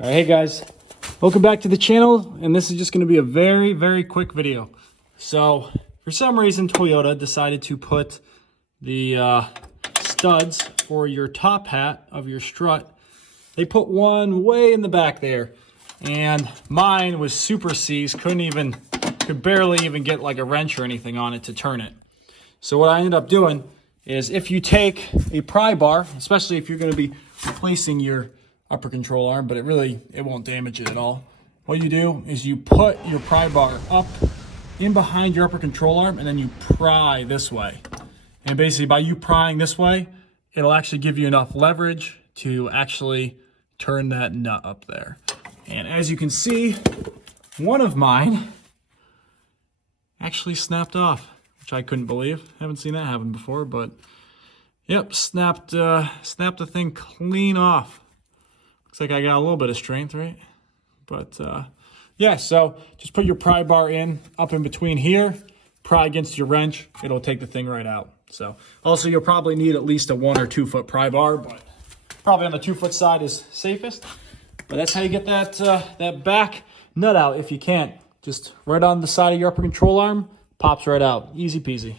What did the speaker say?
All right, hey guys, welcome back to the channel, and this is just going to be a very quick video. So for some reason Toyota decided to put the studs for your top hat of your strut, they put one way in the back there, and mine was super seized, could barely even get like a wrench or anything on it to turn it. So what I ended up doing is, if you take a pry bar, especially if you're going to be replacing your upper control arm, but it won't damage it at all. What you do is you put your pry bar up in behind your upper control arm, and then you pry this way. And basically by you prying this way, it'll actually give you enough leverage to actually turn that nut up there. And as you can see, one of mine actually snapped off, which I couldn't believe. Haven't seen that happen before, but yep, snapped the thing clean off. Looks like I got a little bit of strength, right? But yeah, so just put your pry bar up in between here, pry against your wrench, it'll take the thing right out. So also you'll probably need at least a 1 or 2 foot pry bar, but probably on the 2 foot side is safest. But that's how you get that back nut out. If you can't, just right on the side of your upper control arm, pops right out, easy peasy.